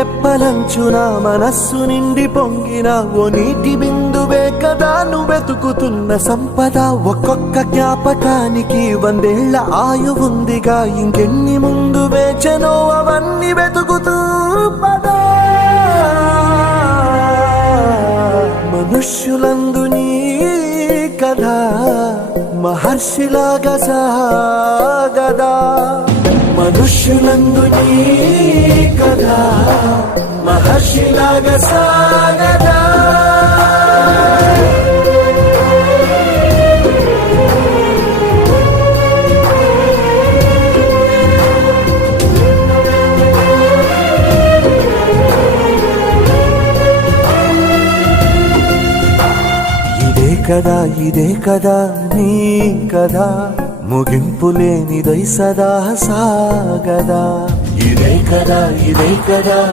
రెప్పలంచున మనస్సు నిండి పొంగిన ఓ నీటి బిందువే కదా నువ్వెతుకుతున్న సంపద. ఒక్కొక్క జ్ఞాపకానికి 100 ఏళ్ల ఆయువుందిగా, ఇంకెన్ని ముందు వేచనో అవన్నీ వెతుకుతూ పదా. మనుష్యులందు నీ కథ మహర్షిలాగా సాగదా. మనుష్యులందు నీ కథ మహర్షిలాగా సాగదా. ఇదే కదా నీ కదా, ముగింపు లేనిదై సదా సాగదా. ఇదే కదా